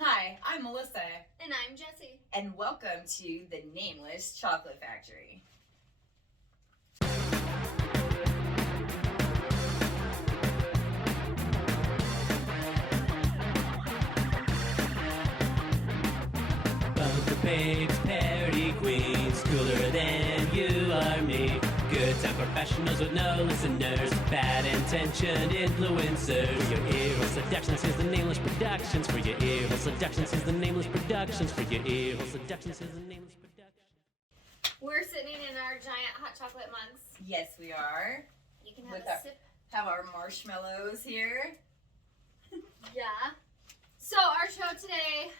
Hi, I'm Melissa. And I'm Jessie. And welcome to the Nameless Chocolate Factory. Bunker babes, parody queens, cooler than you or me. Good time professionals with no listeners, bad intentioned influencers. For your ear hole seductions, here's the Nameless Productions. For your ear hole seductions, here's the Nameless Productions. For your ear hole seductions, here's the Nameless Productions. We're sitting in our giant hot chocolate mugs. Yes, we are. You can have a sip. Have our marshmallows here. Yeah. So our show today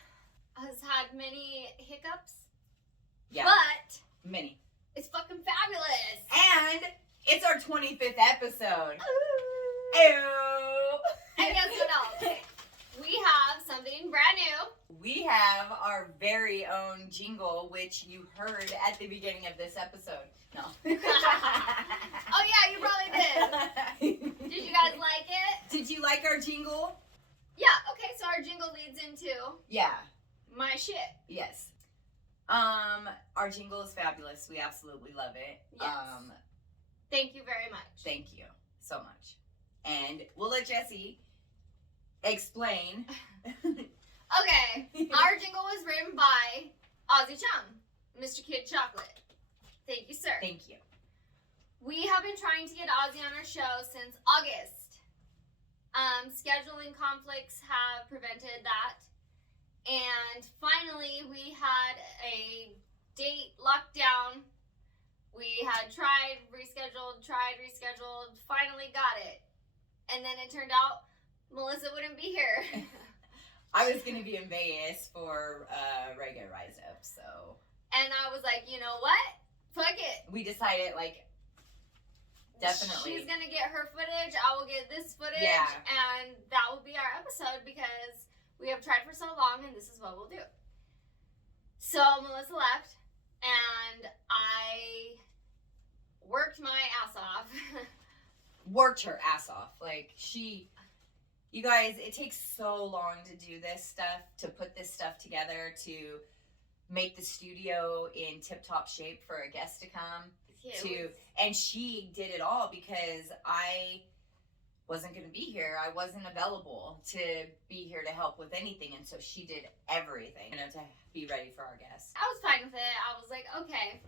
has had many hiccups. Yeah. But many. It's fucking fabulous. And it's our 25th episode. Ooh. Ew. And guess what else? We have something brand new. We have our very own jingle, which you heard at the beginning of this episode. No. Oh yeah, you probably did. Did you guys like it? Did you like our jingle? Yeah, okay, so our jingle leads into Yeah. my shit. Yes. Our jingle is fabulous. We absolutely love it. Yes. Thank you very much. Thank you so much. And we'll let Jessie explain. Okay, our jingle was written by Ozzy Chong, Mr. Kid Chocolate. Thank you, sir. Thank you. We have been trying to get Ozzy on our show since August. Scheduling conflicts have prevented that. And finally, we had a date locked down. We had tried, rescheduled, finally got it. And then it turned out Melissa wouldn't be here. I was going to be in Vegas for Reggae Rise Up, so. And I was like, you know what? Fuck it. We decided, definitely. She's going to get her footage. I will get this footage. Yeah. And that will be our episode because we have tried for so long and this is what we'll do. So Melissa left and I worked my ass off. Worked her ass off. You guys, it takes so long to do this stuff, to put this stuff together, to make the studio in tip-top shape for a guest to come. Yeah, and she did it all because I wasn't going to be here. I wasn't available to be here to help with anything, and so she did everything, to be ready for our guests. I was fine with it. I was like, okay.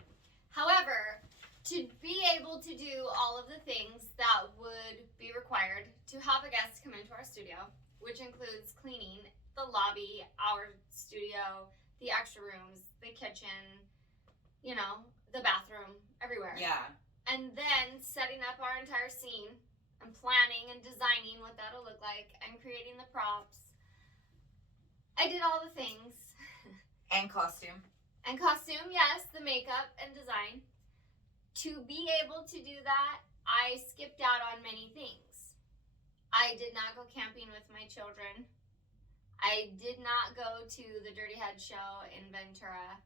However, to be able to do all of the things that would be required to have a guest come into our studio, which includes cleaning the lobby, our studio, the extra rooms, the kitchen, the bathroom, everywhere. Yeah. And then setting up our entire scene and planning and designing what that'll look like and creating the props. I did all the things. And costume. And costume, yes, the makeup and design. To be able to do that, I skipped out on many things. I did not go camping with my children. I did not go to the Dirty Head show in Ventura.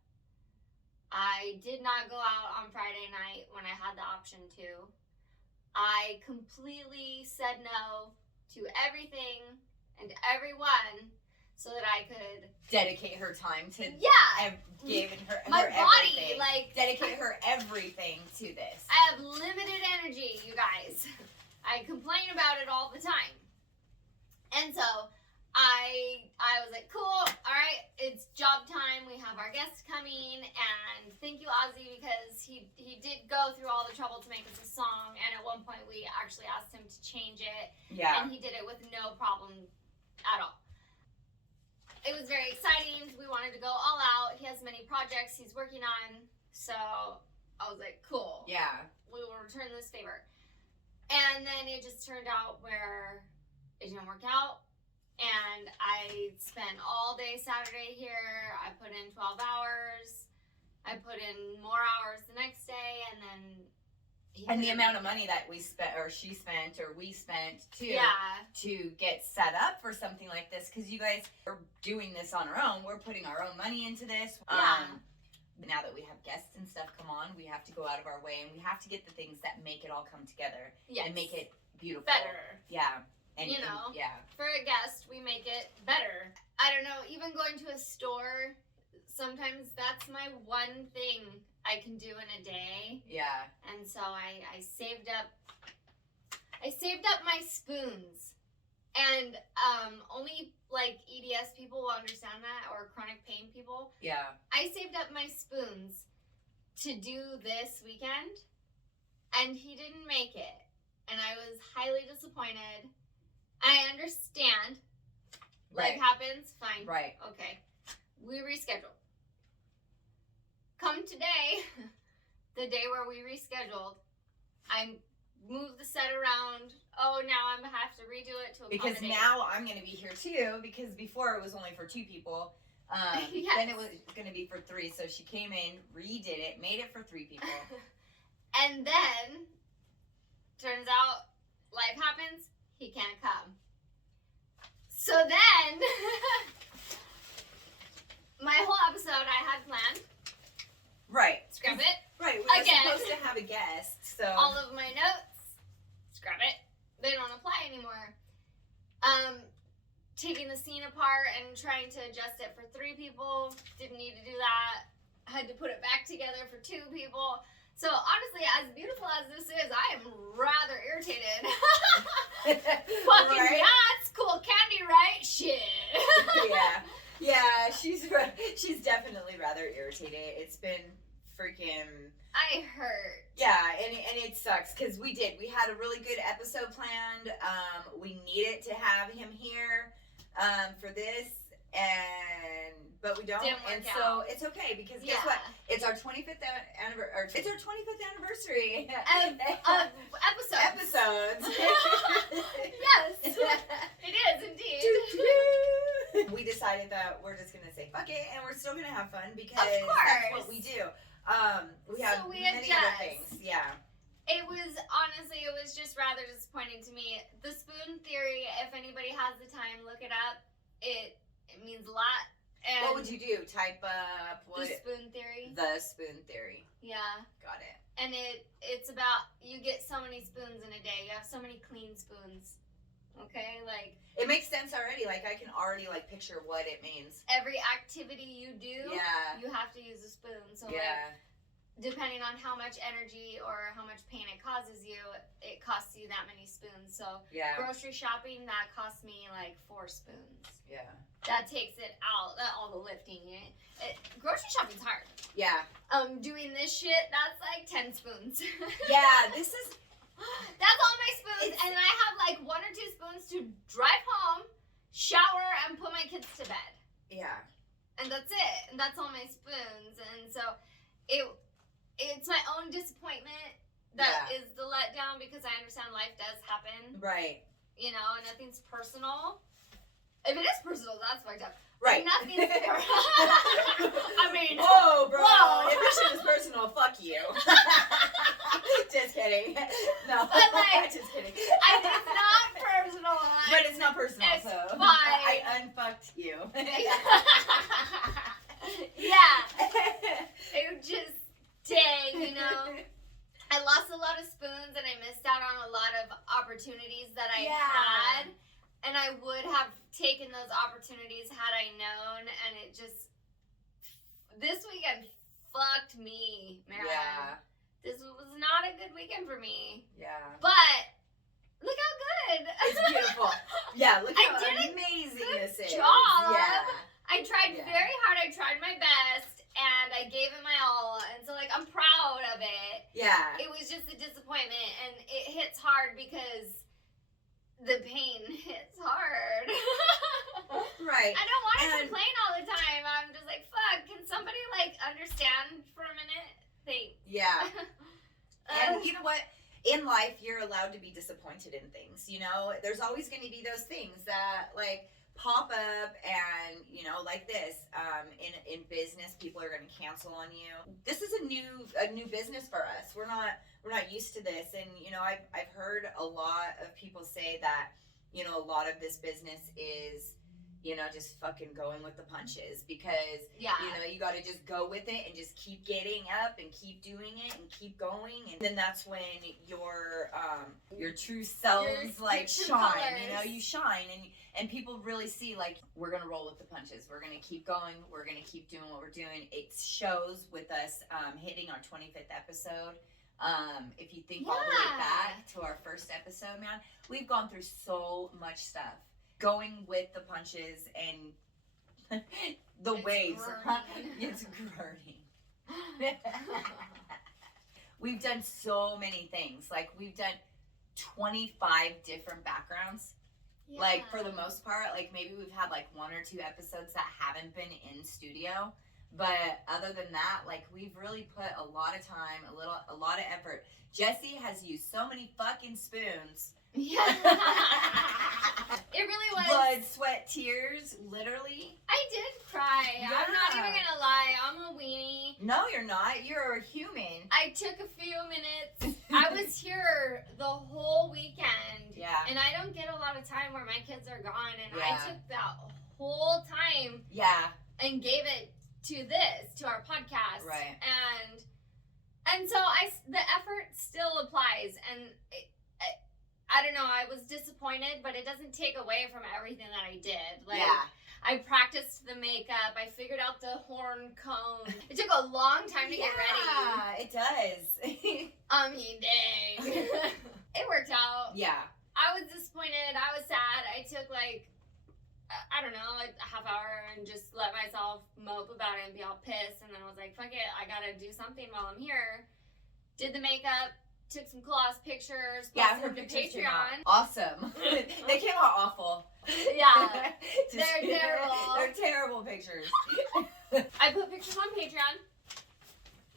I did not go out on Friday night when I had the option to. I completely said no to everything and everyone so that I could dedicate her time to giving her my body everything. Dedicate her everything to this. I have limited energy, you guys. I complain about it all the time. And so I was like, cool, all right, it's job time. We have our guests coming, and thank you, Ozzy, because he did go through all the trouble to make us a song, and at one point we actually asked him to change it. Yeah. And he did it with no problem at all. It was very exciting. We wanted to go all out. He has many projects he's working on, so I was like, cool. Yeah. We will return this favor. And then it just turned out where it didn't work out. And I spent all day Saturday here. I put in 12 hours. I put in more hours the next day, and then the amount of money that we spent, or she spent, or we spent too, yeah, to get set up for something like this, because you guys are doing this on our own. We're putting our own money into this. Yeah. Now that we have guests and stuff come on, we have to go out of our way, and we have to get the things that make it all come together. Yes. And make it beautiful. Better. Yeah. And, yeah. For a guest, we make it better. I don't know, even a store, sometimes that's my one thing I can do in a day. Yeah. And so I saved up my spoons. And only like EDS people will understand that, or chronic pain people. Yeah. I saved up my spoons to do this weekend, and he didn't make it. And I was highly disappointed. I understand. Life happens. Fine. Right. Okay. We rescheduled. Come today, the day where we rescheduled, I moved the set around. Oh, now I'm gonna have to redo it to accommodate. Because now I'm gonna be here too. Because before it was only for 2 people. Yes. Then it was gonna be for 3. So she came in, redid it, made it for 3 people. And then turns out life happens. He can't come. So then, my whole episode I had planned. Right. Scrap it. Right. We were Again. supposed to have a guest. So All of my notes. Scrap it. They don't apply anymore. Taking the scene apart and trying to adjust it for 3 people. Didn't need to do that. Had to put it back together for 2 people. So honestly, as beautiful as this is, I am rather irritated. Fucking Right? that's cool candy, right? Shit. Yeah. She's definitely rather irritated. It's been freaking. I hurt. Yeah, and it sucks because we had a really good episode planned. We needed to have him here for this, but we don't. Didn't work and so out. it's okay because guess what? It's our 25th anniversary. It's our 25th anniversary Of episodes. episodes. Yes, it is indeed. We decided that we're just gonna say fuck it, and we're still gonna have fun because Of that's course. what we do. We have So we many other adjust. things. Yeah. It was just rather disappointing to me. The spoon theory, if anybody has the time, look it up. It means a lot. And What would you do? Type up what? the spoon theory. The spoon theory. Yeah. Got it. And it's about you get so many spoons in a day. You have so many clean spoons. Okay? Like It makes sense already. Like I can already like picture what it means. every activity you do, Yeah. you have to use a spoon. So like Yeah. depending on how much energy or how much pain it causes you, it costs you that many spoons. So Yeah. grocery shopping, that cost me like 4 spoons. Yeah. That takes it out, all the lifting. Grocery shopping's hard. Yeah. Doing this shit, that's like 10 spoons. Yeah. This is. That's all my spoons, and I have like 1 or 2 spoons to drive home, shower, and put my kids to bed. Yeah. And that's it. And that's all my spoons. And so it's my own disappointment that is the letdown because I understand life does happen. Right. You know, nothing's personal. If it is personal, that's fucked up. Right. Nothing's personal. I mean, Whoa, bro. whoa. If this shit is personal, fuck you. Just kidding. No. But, like, just kidding. it's not personal. But it's not personal, It's so fine. I unfucked you. Yeah. It just, dang, you know. I lost a lot of spoons and I missed out on a lot of opportunities that I had. And I would have taken those opportunities had I known. And it just, this weekend fucked me, man. Yeah. This was not a good weekend for me. Yeah. But look how good. It's beautiful. Yeah, look I how did a amazing good this is. job. Yeah. I tried Yeah. very hard. I tried my best, and I gave it my all. And so, like, I'm proud of it. Yeah. It was just a disappointment, and it hits hard because the pain hits hard. Right. I don't want to And- complain all the time. I'm just like, fuck, can somebody, like, understand for a minute? Thanks. Yeah. And you know what? In life, you're allowed to be disappointed in things. You know, there's always going to be those things that like pop up, and you know, like this. In business, people are going to cancel on you. This is a new business for us. We're not used to this, and you know, I've heard a lot of people say that you know a lot of this business is you know, just fucking going with the punches, because Yeah. you know, you got to just go with it and just keep getting up and keep doing it and keep going, and then that's when your true selves like true shine. You know, colors. you shine, and people really see, like, we're gonna roll with the punches. We're gonna keep going. We're gonna keep doing what we're doing. It shows with us hitting our 25th episode. If you think all the way back to our first episode, man, we've gone through so much stuff. Going with the punches and the It's waves. grurting. It's grurting. We've done so many things. Like, we've done 25 different backgrounds. Yeah. Like, for the most part, like, maybe we've had like 1 or 2 episodes that haven't been in studio. But other than that, like, we've really put a lot of time, a lot of effort. Jessie has used so many fucking spoons. Yeah. It really was. Blood, sweat, tears, literally. I did cry. I'm not even Yeah. gonna lie. I'm a weenie. No, you're not. You're a human. I took a few minutes. I was here the whole weekend. Yeah. And I don't get a lot of time where my kids are gone. And Yeah. I took that whole time Yeah. and gave it to our podcast. Right. And so the effort still applies. And I don't know, I was disappointed, but it doesn't take away from everything that I did. Like, Yeah. I practiced the makeup. I figured out the horn cone. It took a long time to get ready. Yeah, it does. I mean, dang. It worked out. Yeah. I was disappointed. I was sad. I took like, I don't know, like a half hour and just let myself mope about it and be all pissed. And then I was like, fuck it. I gotta do something while I'm here. Did the makeup. Took some cool ass pictures. Yeah, her posted them to pictures came out Patreon. awesome. They came out awful. Yeah. Just- They're terrible. They're terrible pictures. I put pictures on Patreon.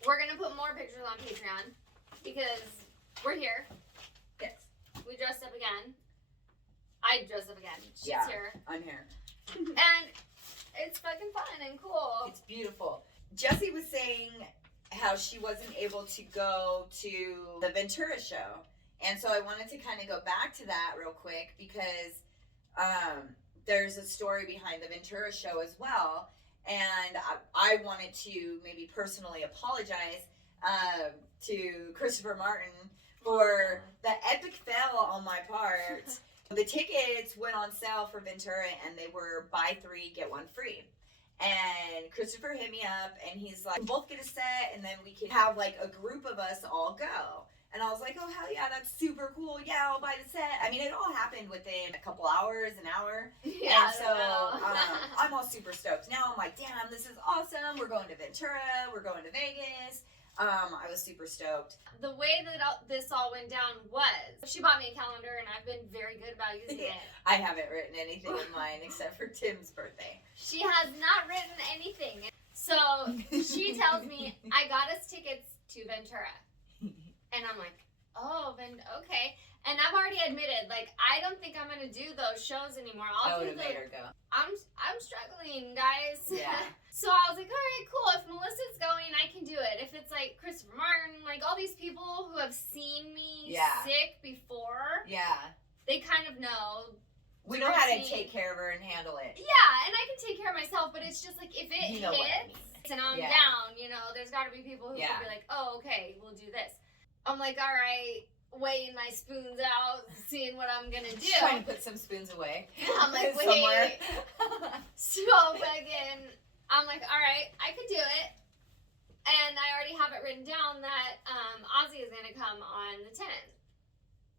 We're gonna put more pictures on Patreon because we're here. Yes. We dressed up again. I dressed up again. She's Yeah. here. I'm here. And it's fucking fun and cool. It's beautiful. Jessie was saying how she wasn't able to go to the Ventura show. And so I wanted to kind of go back to that real quick because there's a story behind the Ventura show as well. And I wanted to maybe personally apologize to Christopher Martin for the epic fail on my part. The tickets went on sale for Ventura and they were buy 3, get 1 free. And Christopher hit me up and he's like, we'll both get a set and then we can have like a group of us all go. And I was like, oh, hell yeah, that's super cool. Yeah, I'll buy the set. I mean, it all happened within a couple hours, an hour. Yeah, And so I'm all super stoked. Now I'm like, damn, this is awesome. We're going to Ventura. We're going to Vegas. I was super stoked. The way that this all went down was she bought me a calendar and I've been very good about using it. I haven't written anything in mine except for Tim's birthday. She has not written anything. So she tells me, I got us tickets to Ventura. And I'm like, oh, okay. And I've already admitted, like, I don't think I'm going to do those shows anymore. I would have made her go. I'm struggling, guys. Yeah. So I was like, all right, cool. If Melissa's going, I can do it. If it's like Christopher Martin, like all these people who have seen me sick before, they kind of know. We know how to take care of her and handle it. Yeah, and I can take care of myself, but it's just like if it You know what I hits mean. and I'm down, you know, there's got to be people who can be like, oh, okay, we'll do this. I'm like, all right, weighing my spoons out, seeing what I'm gonna do. Trying to put some spoons away. I'm like, somewhere. wait. So again, I'm like, all right, I could do it. And I already have it written down that Ozzy is gonna come on the 10th,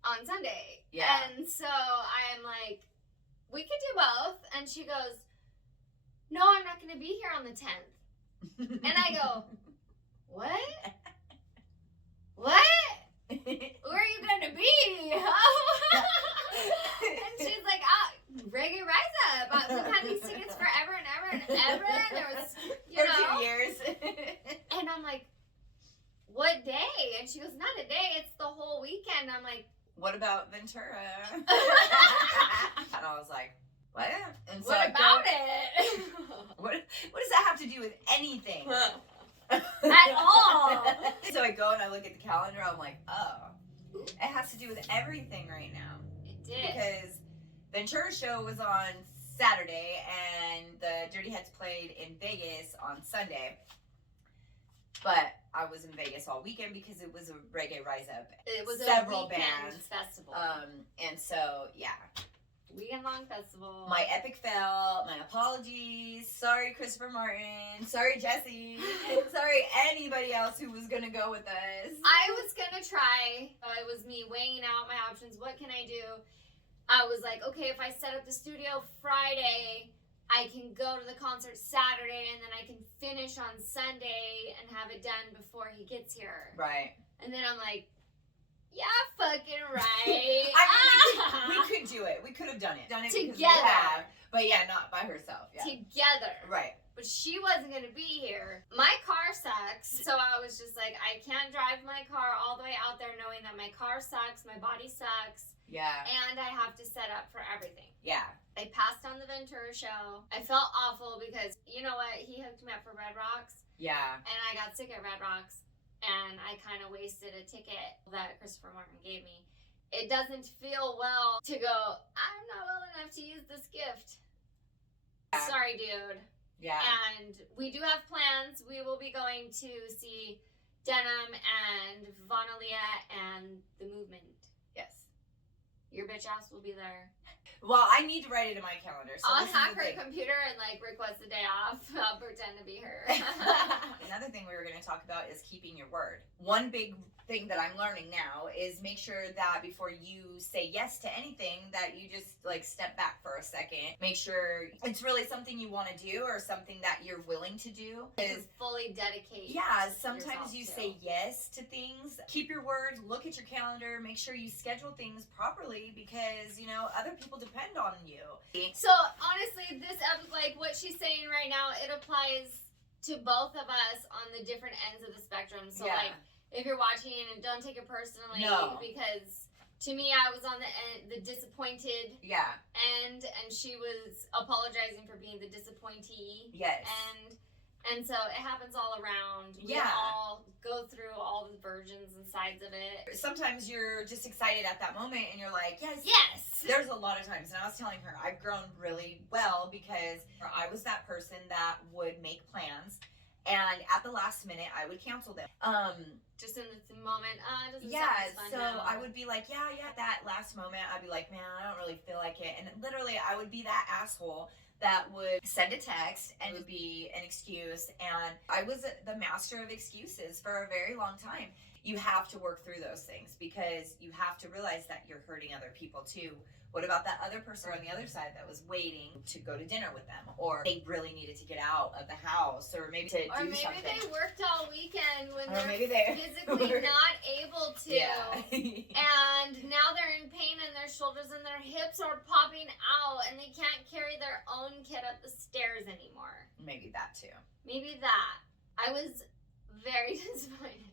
on Sunday. Yeah. And so I'm like, we could do both. And she goes, no, I'm not gonna be here on the 10th. And I go, what? What? Where are you gonna be? And she's like, Reggae Rise Up. We've had these tickets forever and ever and ever. There was, you For know. 2 years. And I'm like, what day? And she goes, not a day. It's the whole weekend. I'm like, what about Ventura? And I was like, what? And so what about it? What does that have to do with anything? At all. So I go and I look at the calendar. I'm like, oh, it has to do with everything right now. It did. Because Ventura show was on Saturday, and the Dirty Heads played in Vegas on Sunday. But I was in Vegas all weekend because it was a reggae rise up. It was several a weekend bands. festival. And so yeah. Weekend long festival. My epic fail, my apologies. Sorry, Christopher Martin. Sorry, Jessie. Sorry, anybody else who was gonna go with us. I was gonna try. It was me weighing out my options. What can I do? I was like, okay, if I set up the studio Friday, I can go to the concert Saturday, and then I can finish on Sunday and have it done before he gets here. Right. And then I'm like, yeah, fucking right. We could do it. We could have done it. Together. Because we have, but yeah, not by herself. Yeah. Together. Right. But she wasn't going to be here. My car sucks. So I was just like, I can't drive my car all the way out there knowing that my car sucks, my body sucks. Yeah. And I have to set up for everything. Yeah. I passed on the Ventura show. I felt awful because, you know what? He hooked me up for Red Rocks. Yeah. And I got sick at Red Rocks. And I kind of wasted a ticket that Christopher Martin gave me. It doesn't feel well to go, I'm not well enough to use this gift. Yeah. Sorry, dude. Yeah. And we do have plans. We will be going to see Denim and Vonalia and The Movement. Yes. Your bitch ass will be there. Well, I need to write it in my calendar. So I'll this is hack the her thing. computer and like request a day off. I'll pretend to be her. Another thing we were going to talk about is keeping your word. One big thing that I'm learning now is make sure that before you say yes to anything, that you just like step back for a second. Make sure it's really something you want to do or something that you're willing to do. You fully dedicate. Yeah, sometimes you yourself say yes to things. Keep your word, look at your calendar, make sure you schedule things properly because, you know, other people depend on you. So honestly, this like what she's saying right now, it applies to both of us on the different ends of the spectrum. So Yeah. like if you're watching, don't take it personally. No. Because to me, I was on the disappointed Yeah. end, and she was apologizing for being the disappointee. Yes. And so it happens all around. We Yeah. all go through all the versions and sides of it. Sometimes you're just excited at that moment and you're like, yes. Yes. There's a lot of times, and I was telling her, I've grown really well because I was that person that would make plans, and at the last minute, I would cancel them. Just in this moment, it doesn't Yeah, sound as fun so now. I would be like, yeah, that last moment, I'd be like, man, I don't really feel like it, and literally, I would be that asshole that would send a text and it would be an excuse, and I was the master of excuses for a very long time. You have to work through those things because you have to realize that you're hurting other people too. What about that other person on the other side that was waiting to go to dinner with them, or they really needed to get out of the house, or maybe to Or do maybe something. they worked all weekend when Or they're maybe they physically were- not able to. Yeah. And now they're in pain in their shoulders and their hips are popping out and they can't carry their own kid up the stairs anymore. Maybe that too. Maybe that. I was very disappointed.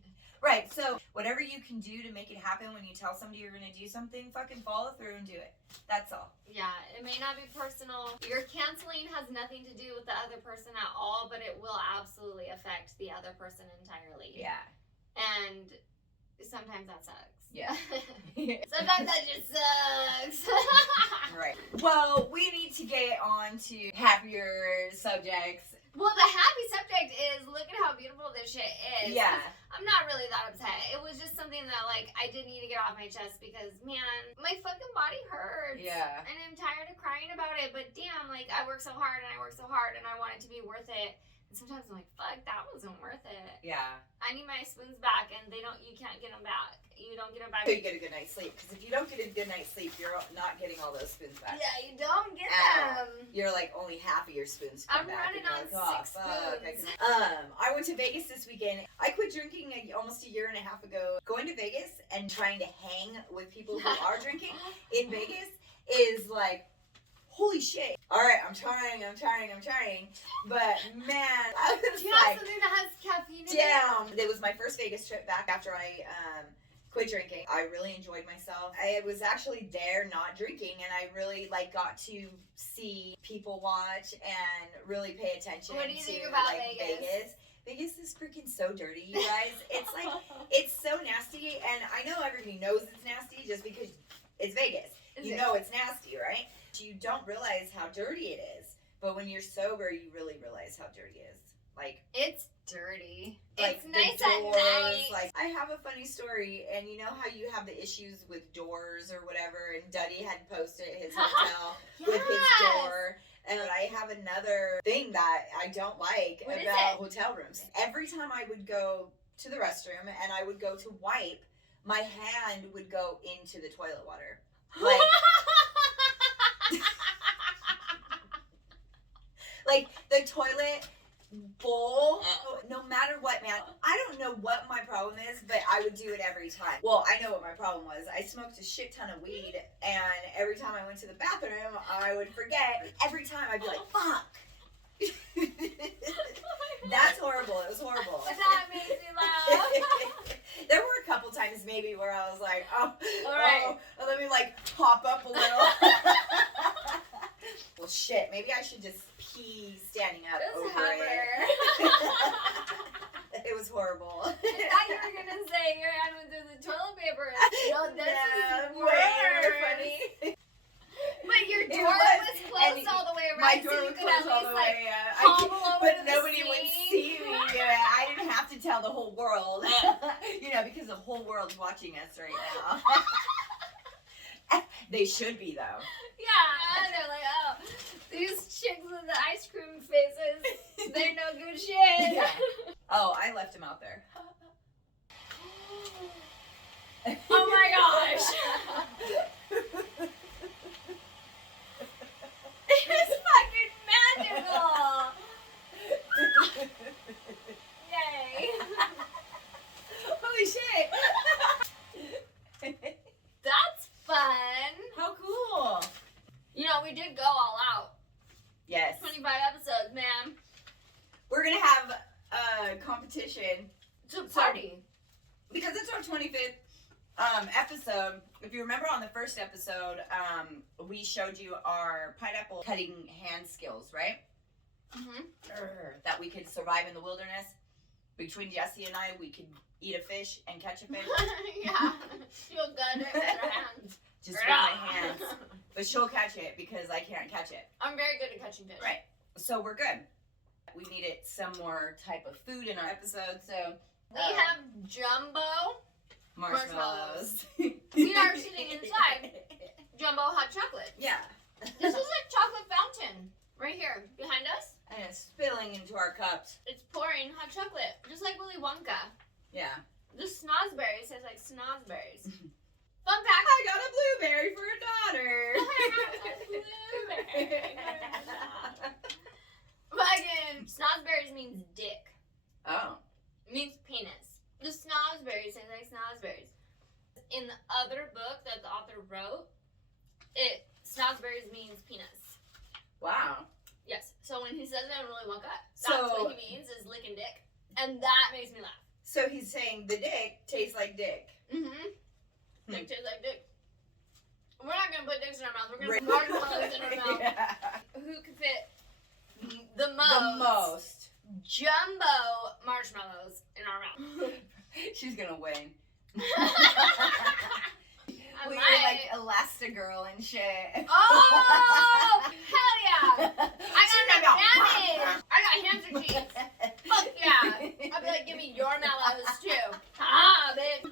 Right, so whatever you can do to make it happen when you tell somebody you're going to do something, fucking follow through and do it. That's all. Yeah, it may not be personal. Your canceling has nothing to do with the other person at all, but it will absolutely affect the other person entirely. Yeah. And sometimes that sucks. Yeah. Sometimes that just sucks. Right. Well, we need to get on to happier subjects. Well, the happy subject is look at how beautiful this shit is. Yeah. I'm not really that upset. It was just something that, like, I did need to get off my chest because, man, my fucking body hurts. Yeah. And I'm tired of crying about it, but damn, like, I work so hard and I work so hard and I want it to be worth it. And sometimes I'm like, fuck, that wasn't worth it. Yeah. I need my spoons back and you can't get them back. You don't get them back. So you get a good night's sleep. Because if you don't get a good night's sleep, you're not getting all those spoons back. Yeah, you don't get Ow. them. You're like only half of your spoons come I'm back. running and you're on like, 6 fuck, spoons. I went to Vegas this weekend. I quit drinking almost a year and a half ago. Going to Vegas and trying to hang with people who are drinking in Vegas is like, holy shit. All right, I'm trying. But man, I was Do you have like, something that has caffeine in it? down. It was my first Vegas trip back after I quit drinking. I really enjoyed myself. I was actually there not drinking, and I really like got to see people watch and really pay attention. What do you to, think about like, Vegas? Vegas is freaking so dirty, you guys. It's like, it's so nasty, and I know everybody knows it's nasty just because it's Vegas. You know it's nasty, right? You don't realize how dirty it is. But when you're sober, you really realize how dirty it is. Like, it's dirty. like It's nice the doors, at night. Like, I have a funny story, and you know how you have the issues with doors or whatever, and Duddy had posted his hotel with his door. And I have another thing that I don't like What is about it? hotel rooms. Every time I would go to the restroom and I would go to wipe, my hand would go into the toilet water. Like, like the toilet bowl, no matter what, man. I don't know what my problem is, but I would do it every time. Well, I know what my problem was. I smoked a shit ton of weed, and every time I went to the bathroom, I would forget. Every time I'd be like, fuck. That's horrible. It was horrible. That makes me laugh. There were a couple times maybe where I was like, All right. let me like pop up a little. Well, shit, maybe I should just pee standing up Just over hover. it. It was horrible. I thought you were gonna say your hand went through the toilet paper. No, this is way worse. funny. But your It door was and closed all the way around, My so door you was could at closed all least the like way. hobble over But to the nobody would sink. see me. I didn't have to tell the whole world. You know, because the whole world's watching us right now. They should be, though. Yeah, and they're like, oh, these chicks with the ice cream faces, they're no good shit. Yeah. Oh, I left him out there. Oh my gosh. It's fucking magical. Yay. Holy shit. That's fun. How cool. You know, we did go all out. Yes. 25 episodes, man. We're going to have a competition. It's a party. Because it's our 25th episode. If you remember on the first episode, we showed you our pineapple cutting hand skills, right? Mm-hmm. That we could survive in the wilderness. Between Jessie and I, we could eat a fish and catch a fish. Yeah. She'll gut it with her hands. Just with my hands. But she'll catch it because I can't catch it. I'm very good at catching fish. Right. So we're good. We needed some more type of food in our episode, so We have jumbo marshmallows. We are sitting inside. Jumbo hot chocolate. Yeah. This is a chocolate fountain right here behind us. And it's spilling into our cups. It's pouring hot chocolate, just like Willy Wonka. Yeah. The snozberries taste like snozberries. Fun fact. I got a blueberry for a daughter. Fucking snozberries means dick. Oh. It means penis. The snozberries taste like snozberries. In the other book that the author wrote, snozberries means penis. Wow. Yes. So when he says that in Willy Wonka, that's So- what he means is licking dick. And that makes me laugh. So he's saying the dick tastes like dick. Mm-hmm. Dick tastes like dick. We're not going to put dicks in our mouth. We're going Right. to put marshmallows in our mouth. Yeah. Who can fit the most? The most. Jumbo marshmallows in our mouth. She's gonna win. I We were might. like Elastigirl and shit. Oh, hell yeah! I She got got- advantage. I got hamster cheeks. Fuck yeah! I'd be like, give me your mallows too. Ah, bitch.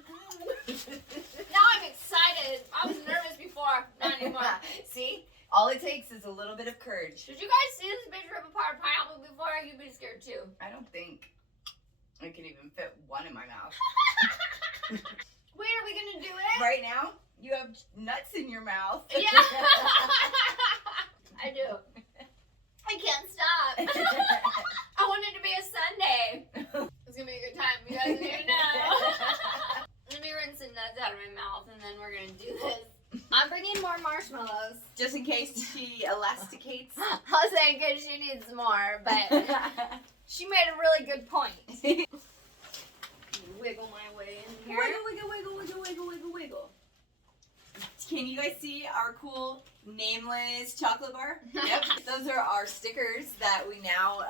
Now I'm excited. I was nervous before. Not anymore. See? All it takes is a little bit of courage. Did you guys see this bitch rip apart a pineapple before? You'd be scared too. I don't think I can even fit one in my mouth. Wait, are we gonna do it? Right now, you have nuts in your mouth. Yeah. I do. I can't stop. I want it to be a Sunday. It's gonna be a good time. You guys need to know. Let me rinse the nuts out of my mouth and then we're gonna do this. I'm bringing more marshmallows. Just in case she elasticates. I'll say because she needs more, but she made a really good point. Wiggle my way in here. Wiggle, wiggle, wiggle, wiggle, wiggle, wiggle. Can you guys see our cool Nameless chocolate bar? Yep. Those are our stickers that we now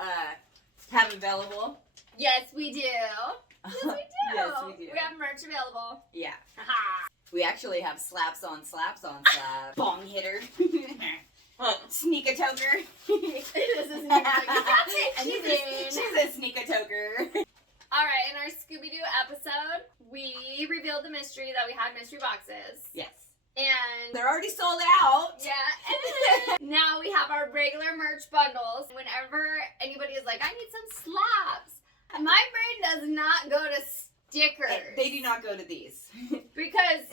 have available. Yes, we do. Yes, we do. Yes, we do. We have merch available. Yeah. Haha. We actually have slaps on slaps. Bong hitter. Sneak-a-toker. This is She's a sneak-a-toker. Alright, in our Scooby-Doo episode, we revealed the mystery that we had mystery boxes. Yes. And They're already sold out. yeah. Now we have our regular merch bundles. Whenever anybody is like, I need some slaps, my brain does not go to stickers. They do not go to these. Because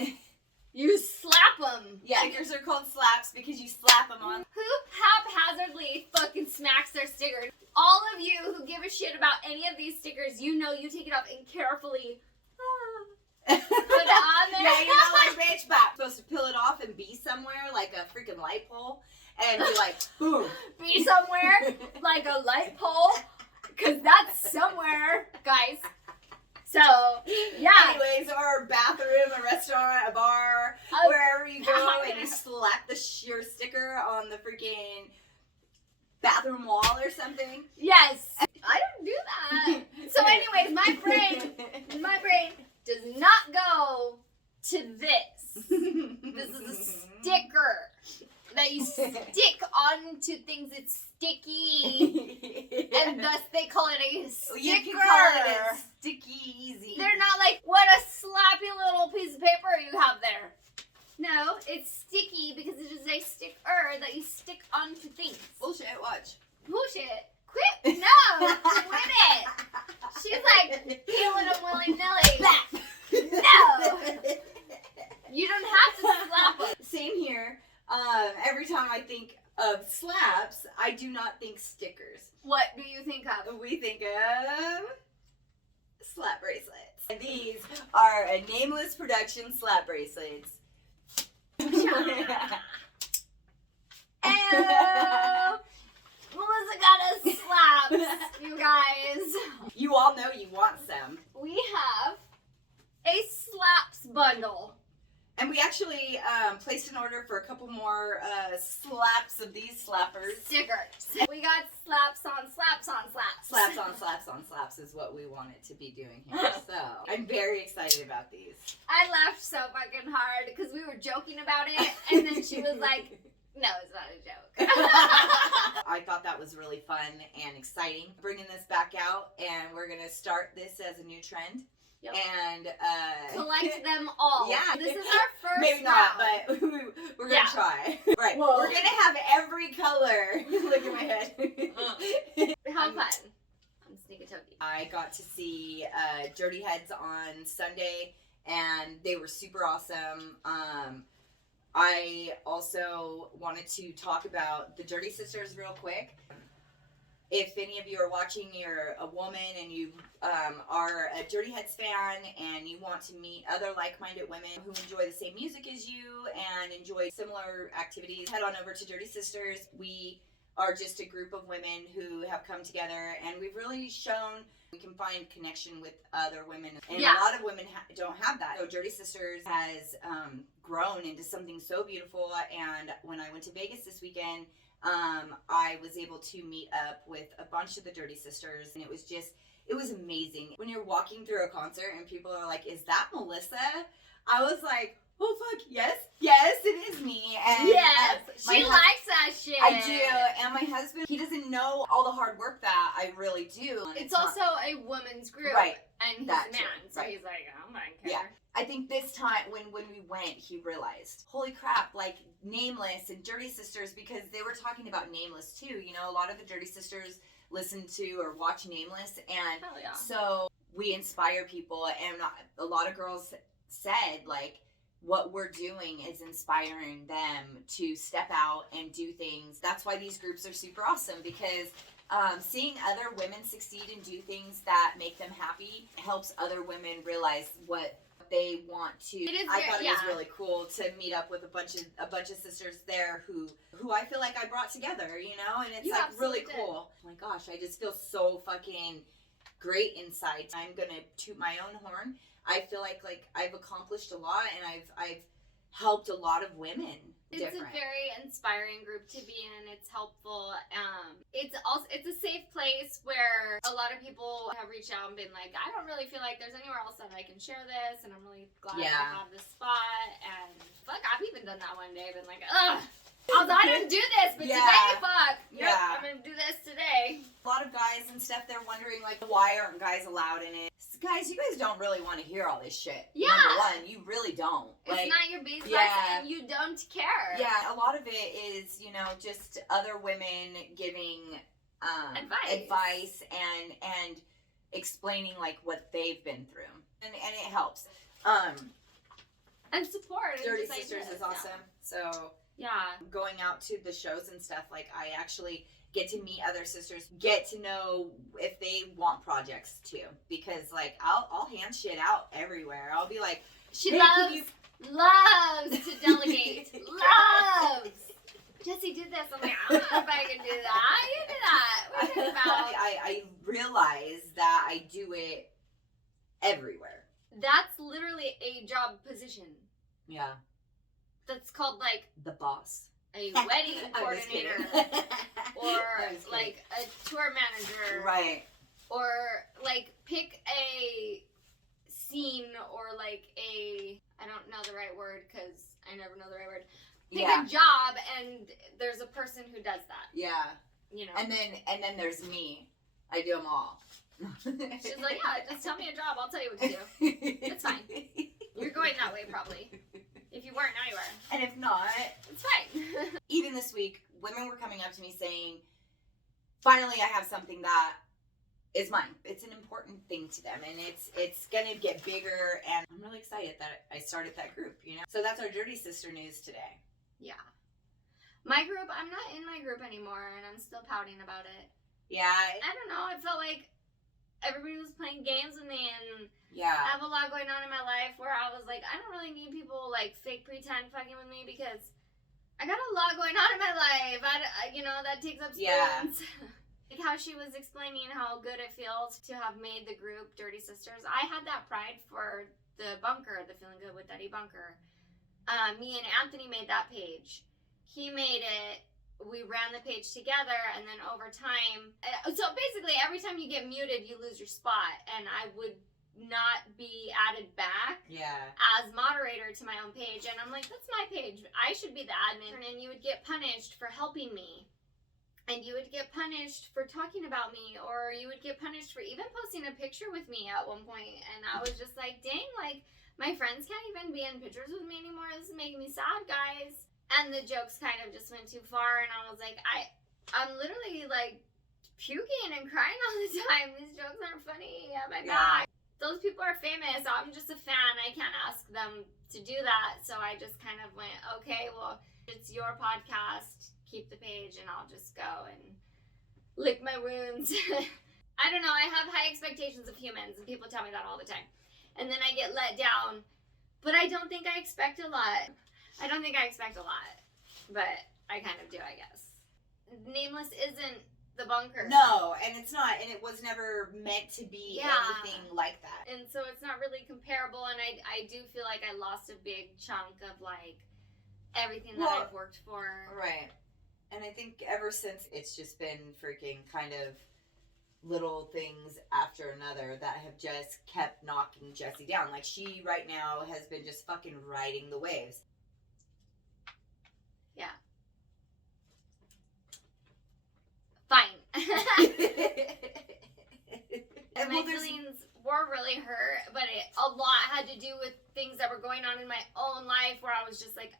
you slap them. Yeah, stickers are called slaps because you slap them on. Who haphazardly fucking smacks their sticker? All of you who give a shit about any of these stickers, you know you take it off and carefully put it on there. Yeah, you know, like, bitch, bop. Supposed to peel it off and be somewhere like a freaking light pole and be like, boom. Be somewhere like a light pole, because that's somewhere, guys. So, yeah. Anyways, or a bathroom, a restaurant, a bar, wherever you go and you slap your sticker on the freaking bathroom wall or something. Yes. I don't do that. So anyways, my brain does not go to this. This is a sticker that you stick onto things. It's sticky. And thus they call it a sticker. You can call it a sticky easy. They're not like, what a slappy little piece of paper you have there. No, it's sticky because it is a sticker that you stick onto things. Bullshit, watch. Bullshit. Quit. No. Quit it. She's like peeling them willy-nilly. No. You don't have to slap them. Same here. Every time I think of slaps, I do not think stickers. What do you think of? We think of slap bracelets. And these are a Nameless production slap bracelets. Ew. Melissa got us slaps, you guys. You all know you want some. We have a slaps bundle. And we actually placed an order for a couple more slaps of these slappers. Stickers. We got slaps on slaps on slaps. Slaps on slaps on slaps is what we wanted to be doing here. So I'm very excited about these. I laughed so fucking hard because we were joking about it, and then she was like, no, it's not a joke. I thought that was really fun and exciting. Bringing this back out, and we're going to start this as a new trend. Yep. And collect them all. Yeah. This is our first Maybe not, but we're going to try. Right. Whoa. We're going to have every color. Look at my head. How fun. I'm sneak-a-tokie. I got to see Dirty Heads on Sunday, and they were super awesome. I also wanted to talk about the Dirty Sisters real quick. If any of you are watching, you're a woman and you are a Dirty Heads fan and you want to meet other like-minded women who enjoy the same music as you and enjoy similar activities, head on over to Dirty Sisters. We are just a group of women who have come together, and we've really shown we can find connection with other women. And a lot of women don't have that. So Dirty Sisters has grown into something so beautiful. And when I went to Vegas this weekend, I was able to meet up with a bunch of the Dirty Sisters, and it was amazing. When you're walking through a concert and people are like, is that Melissa? I was like, oh fuck, yes, it is me. And yes, she likes that shit. I do, and my husband, he doesn't know all the hard work that I really do. It's also a woman's group, right? And he's That a man, too, so right. he's like, I don't care. Yeah. I think this time when we went, he realized, holy crap, like Nameless and Dirty Sisters, because they were talking about Nameless too. You know, a lot of the Dirty Sisters listen to or watch Nameless, and so we inspire people. And a lot of girls said, like, what we're doing is inspiring them to step out and do things. That's why these groups are super awesome, because seeing other women succeed and do things that make them happy helps other women realize what they want to. I thought it was really cool to meet up with a bunch of sisters there who I feel like I brought together, you know, and it's like really cool. Oh my gosh, I just feel so fucking great inside. I'm gonna toot my own horn. I feel like I've accomplished a lot, and I've helped a lot of women. It's a very inspiring group to be in. It's helpful. It's a safe place where a lot of people have reached out and been like, I don't really feel like there's anywhere else that I can share this, and I'm really glad I have this spot. And fuck, I've even done that one day. Been like, ugh, I don't do this, but Yeah. today, fuck. Yep, Yeah. I'm gonna do this today. A lot of guys and stuff, they're wondering, like, why aren't guys allowed in it? Guys, you guys don't really want to hear all this shit. Yeah. Number one, you really don't. It's not your business, yeah. and you don't care. Yeah, a lot of it is, you know, just other women giving advice and explaining, like, what they've been through. And it helps. And support. and Dirty just Sisters ideas, is awesome. So Yeah. going out to the shows and stuff, like, I actually get to meet other sisters, get to know if they want projects too, because, like, I'll hand shit out everywhere. I'll be like, She hey, loves to delegate. Loves. Jessie did this. I'm like, I don't know if I can do that. How do you do that? What are you talking about? I realize that I do it everywhere. That's literally a job position. Yeah. That's called, like, The boss. a wedding I'm just kidding. coordinator. Or, I'm just kidding. like, a tour manager. Right. Or, like, pick a scene or, like, I don't know the right word because I never know the right word. Pick Yeah. a job and there's a person who does that, Yeah. you know. And then there's me. I do them all. She's like, yeah, just tell me a job. I'll tell you what to do. It's fine. You're going that way probably. If you weren't, now you are. And if not, It's fine. even this week, women were coming up to me saying, finally I have something that is mine. It's an important thing to them, and it's gonna get bigger, and I'm really excited that I started that group, you know? So that's our Dirty Sister news today. Yeah. My group, I'm not in my group anymore, and I'm still pouting about it. Yeah. I don't know. I felt like everybody was playing games with me, and Yeah. I have a lot going on in my life where I was like, I don't really need people, like, fake pretend fucking with me because I got a lot going on in my life. You know, that takes up space. Yeah. Like how she was explaining how good it feels to have made the group Dirty Sisters. I had that pride for the bunker, the Feeling Good with Daddy bunker. Me and Anthony made that page. He made it. We ran the page together, and then over time, so basically every time you get muted, you lose your spot, and I would not be added back Yeah. as moderator to my own page, and I'm like, that's my page. I should be the admin, and you would get punished for helping me. And you would get punished for talking about me, or you would get punished for even posting a picture with me at one point. And I was just like, dang, like, my friends can't even be in pictures with me anymore. This is making me sad, guys. And the jokes kind of just went too far, and I was like, I'm literally, like, puking and crying all the time. These jokes aren't funny. Oh my God. Those people are famous. I'm just a fan. I can't ask them to do that. So I just kind of went, okay, well, it's your podcast. Keep the page, and I'll just go and lick my wounds. I don't know. I have high expectations of humans, and people tell me that all the time. And then I get let down. But I don't think I expect a lot. But I kind of do, I guess. Nameless isn't the bunker. No, and it's not, and it was never meant to be anything like that. And so it's not really comparable, and I do feel like I lost a big chunk of, like, everything that I've worked for. Right. And I think ever since, it's just been freaking kind of little things after another that have just kept knocking Jessie down. Like, she right now has been just fucking riding the waves. Yeah. Fine. And My feelings were really hurt, but a lot had to do with things that were going on in my own life where I was just like,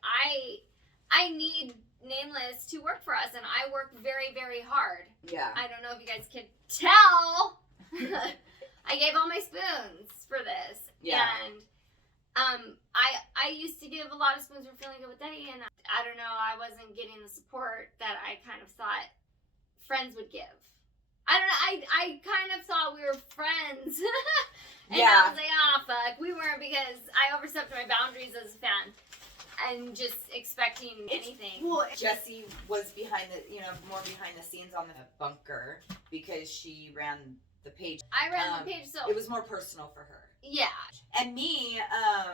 I need Nameless to work for us, and I work very, very hard. Yeah. I don't know if you guys can tell. I gave all my spoons for this. Yeah. And I used to give a lot of spoons for Feeling Good with Daddy, and I don't know, I wasn't getting the support that I kind of thought friends would give. I don't know, I kind of thought we were friends. And I was like, fuck. We weren't, because I overstepped my boundaries as a fan. And just expecting anything. Well, Jessie was more behind the scenes on the bunker because she ran the page. I ran the page, so it was more personal for her. Yeah. And me,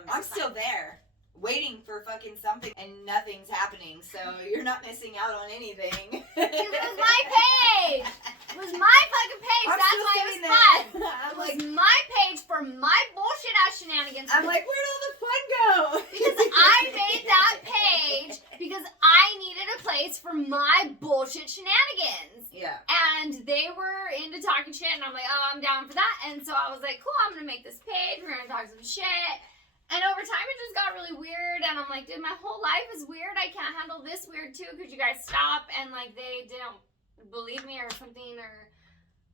I'm still there, waiting for fucking something, and nothing's happening. So you're not missing out on anything. It was my page. It was my fucking page. I'm That's still why it was sitting fun. there. It was my page for my bullshit ass shenanigans. I'm like, where'd all the fun go? Because I made that page because I needed a talking shit, and I'm like, oh, I'm down for that. And so I was like, cool, I'm gonna make this page. We're gonna talk some shit. And over time, it just got really weird. And I'm like, dude, my whole life is weird. I can't handle this weird too. Could you guys stop? And like, they didn't believe me or something, or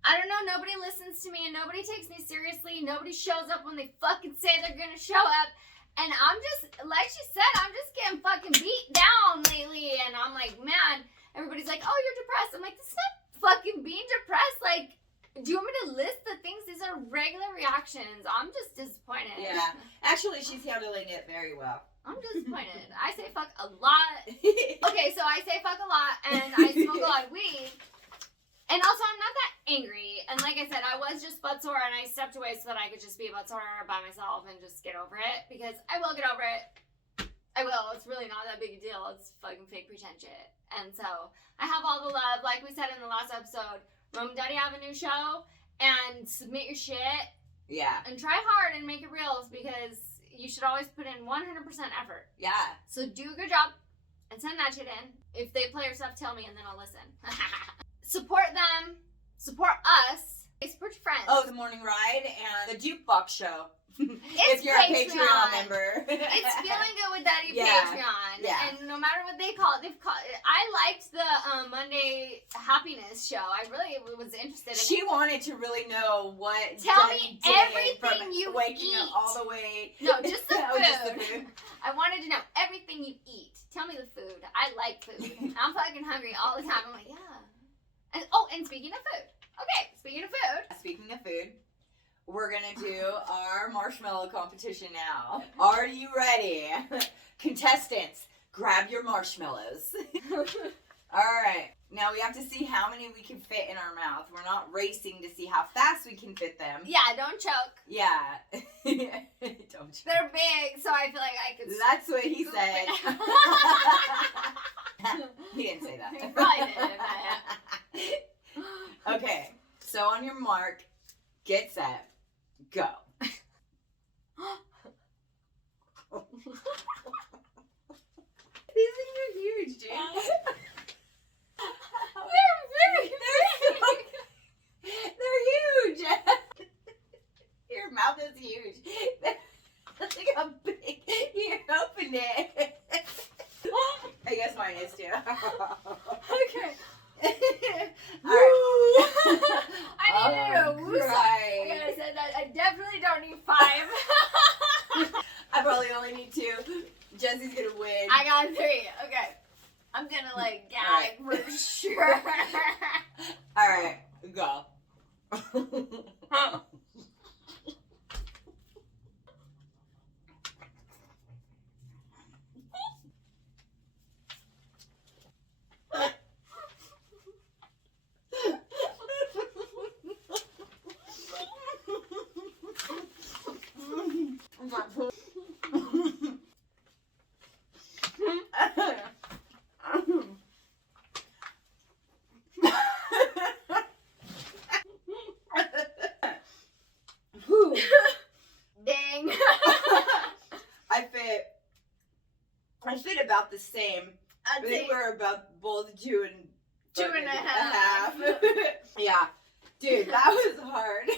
I don't know. Nobody listens to me, and nobody takes me seriously. Nobody shows up when they fucking say they're gonna show up. And I'm just, like she said, I'm just getting fucking beat down lately. And I'm like, man, everybody's like, oh, you're depressed. I'm like, this is not fucking being depressed. Like, do you want me to list the things? These are regular reactions. I'm just disappointed. Yeah. Actually, she's handling it very well. I'm disappointed. I say fuck a lot. Okay, so I say fuck a lot, and I smoke a lot of weed. And also, I'm not that angry. And like I said, I was just butt sore, and I stepped away so that I could just be butt sore by myself and just get over it. Because I will get over it. I will. It's really not that big a deal. It's fucking fake pretend shit. And so, I have all the love. Like we said in the last episode, Mom and Daddy have a new show, and submit your shit. Yeah. And try hard and make it real, because you should always put in 100% effort. Yeah. So do a good job and send that shit in. If they play your stuff, tell me, and then I'll listen. Support them. Support us. Support your friends. Oh, the morning ride and the jukebox show. It's if you're a Patreon member. It's Feeling Good with Daddy Yeah. Patreon. Yeah. And no matter what they call it, I liked the Monday happiness show. I really was interested in She it. wanted to really know what Tell Jenny me did everything from you waking up eat. all the way. No, just the Oh, food. just the food. I wanted to know everything you eat. Tell me the food. I like food. I'm fucking hungry all the time. I'm like, yeah. And speaking of food. Okay, speaking of food. Speaking of food, we're gonna do our marshmallow competition now. Are you ready? Contestants, grab your marshmallows. Alright, now we have to see how many we can fit in our mouth. We're not racing to see how fast we can fit them. Yeah, don't choke. Yeah. Don't choke. They're big, so I feel like I could. That's what he scoop said. it. He didn't say that. He probably didn't. Okay, so on your mark, get set, go. These things are huge, dude. They're huge. Your mouth is huge. Look how big you opened it. I guess mine is too. Okay. Alright. I need a woosah. Right. Like I said, I definitely don't need 5. I probably only need 2. Jesse's gonna win. I got 3. Okay. I'm gonna like gag for sure. Alright, go. Dang. I fit about the same. I think we're about both 2 and 2.5. Yeah. Dude, that was hard.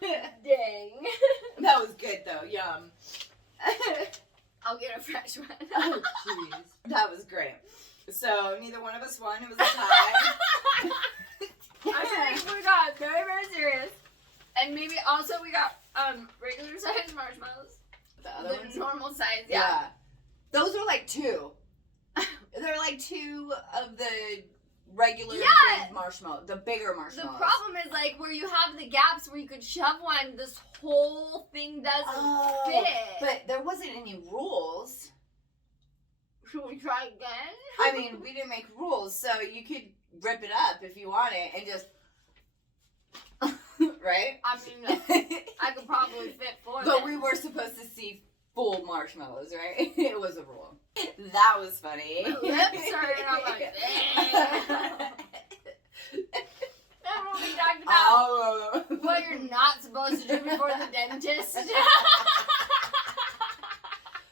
Dang. That was good though. Yum. I'll get a fresh one. Oh, jeez. That was great. So, neither one of us won. It was a tie. I think we got very, very serious. And maybe also we got regular size marshmallows. The other The ones? normal size, Yeah. Those are like 2. They're like 2 of the regular Yeah. big marshmallow, the bigger The marshmallows. problem is like where you have the gaps where you could shove one, this whole thing doesn't fit. But there wasn't any rules. Should we try again? I mean, we didn't make rules, so you could rip it up if you want it and just, right? I mean, I could probably fit 4 But then. we were supposed to see full marshmallows, right? It was a rule. That was funny. My lips hurt and I'm like, dang. Remember when we talked about Oh. what you're not supposed to do before the dentist?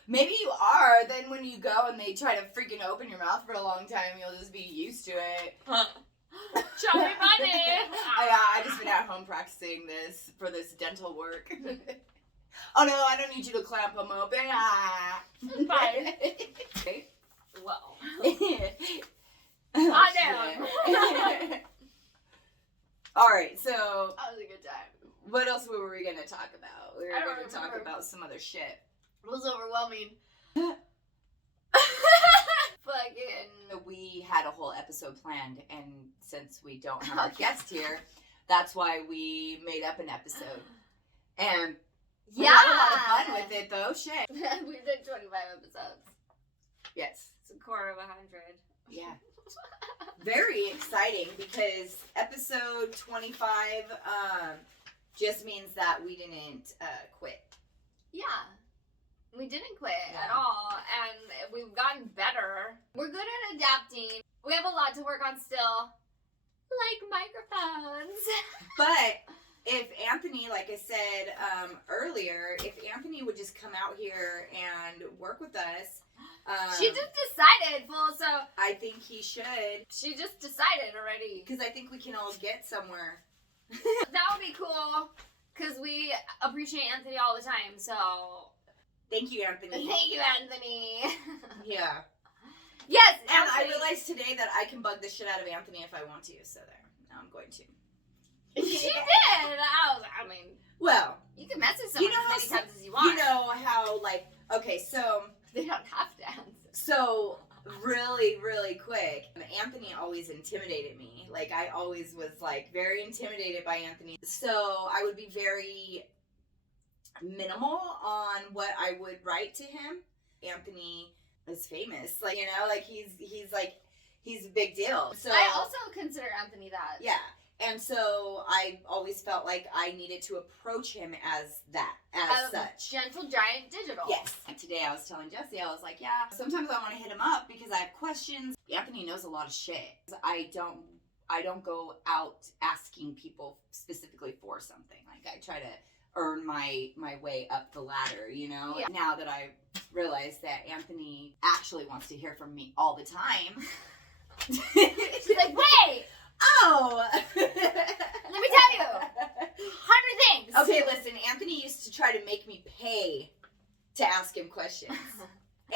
Maybe you are. Then when you go and they try to freaking open your mouth for a long time, you'll just be used to it. Show me money. I just been at home practicing this for this dental work. Oh no, I don't need you to clamp them open. Fine. Okay. Well. Oh, damn. All right, so That was a good time. what else were we gonna talk about? We were I don't gonna talk remember. about some other shit. It was overwhelming. Fucking. We had a whole episode planned, and since we don't have our guest here, that's why we made up an episode. And we had a lot of fun with it, though. Shit. We did 25 episodes. Yes. It's a quarter of 100. Yeah. Very exciting because episode 25 just means that we didn't quit. Yeah. We didn't quit Yeah. at all, and we've gotten better. We're good at adapting. We have a lot to work on still, like microphones. But if Anthony, like I said earlier, if Anthony would just come out here and work with us. She just decided, so I think he should. she just decided already. Because I think we can all get somewhere. That would be cool, because we appreciate Anthony all the time, so Thank you, Anthony. thank you, Anthony. Yeah. Yes, And I Anthony. realized today that I can bug the shit out of Anthony if I want to, so there. Now I'm going to. She did. I mean, Well, you can message You someone know how as many times as you want. you know how, like, okay, so They don't have to answer. really, really quick, Anthony always intimidated me. Like, I always was, like, very intimidated by Anthony. So I would be very minimal on what I would write to him. Anthony is famous. Like, you know, like, he's a big deal. So I also consider Anthony that. yeah. And so I always felt like I needed to approach him as that, as such. Gentle Giant Digital. Yes. And today I was telling Jessie, I was like, yeah, sometimes I want to hit him up because I have questions. Anthony knows a lot of shit. I don't go out asking people specifically for something. Like, I try to earn my way up the ladder, you know? Yeah. Now that I realize that Anthony actually wants to hear from me all the time. She's like, wait! Oh! Let me tell you! 100 things! Okay, listen, Anthony used to try to make me pay to ask him questions.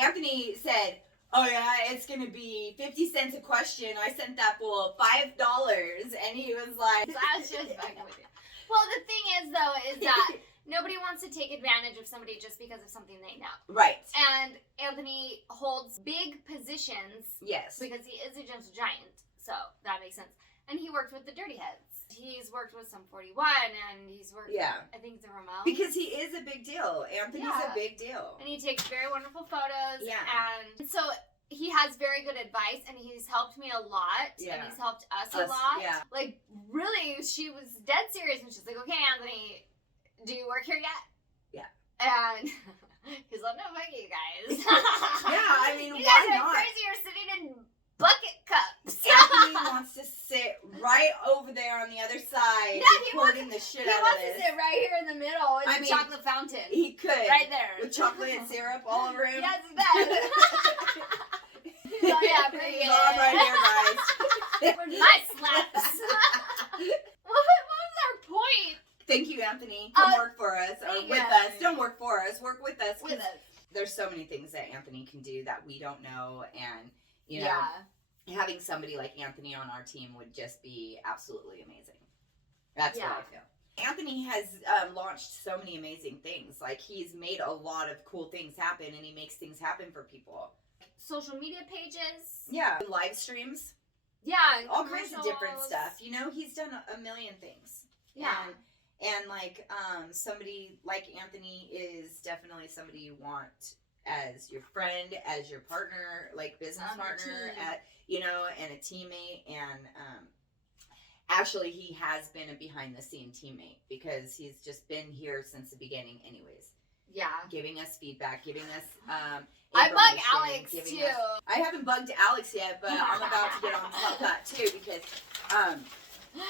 Anthony said, oh yeah, it's gonna be 50 cents a question. I sent that fool $5, and he was like... That's just fucking with you. Well, the thing is, though, is that nobody wants to take advantage of somebody just because of something they know. Right. And Anthony holds big positions Yes. because he is a gentle giant, so that makes sense. And he worked with the Dirty Heads. He's worked with some 41, and he's worked with, I think, the Ramon. Because he is a big deal. Anthony's a big deal. And he takes very wonderful photos. Yeah. And so he has very good advice, and he's helped me a lot. Yeah. And he's helped us a lot. Yeah. Like, really, she was dead serious, and she's like, okay, Anthony, do you work here yet? Yeah. And he's like, no, fuck you guys. Yeah, I mean, you why guys are not? crazy. You're sitting in bucket cups. Anthony wants to sit right over there on the other side, recording the shit He out wants of to this. sit right here in the middle in I the mean, chocolate fountain. He could. Right there. With chocolate and syrup all over him. Yes, he does. Oh, yeah, bring He's it. on right here, guys. With my slaps. What was our point? Thank you, Anthony. Come work for us. Or thank with you. us. Don't work for us. Work with us. 'cause With us. There's so many things that Anthony can do that we don't know. And, you know, having somebody like Anthony on our team would just be absolutely amazing. That's what I feel. Anthony has launched so many amazing things. Like, he's made a lot of cool things happen, and he makes things happen for people. Social media pages. Yeah. Live streams. Yeah. And All kinds of different commercials. stuff. You know, he's done a million things. Yeah. And like, somebody like Anthony is definitely somebody you want as your friend, as your partner, like business partner, you know, and a teammate. And actually, he has been a behind-the-scene teammate because he's just been here since the beginning anyways. Yeah. Giving us feedback, giving us I bug information, Alex giving too. us- I haven't bugged Alex yet, but I'm about to get on top of that too because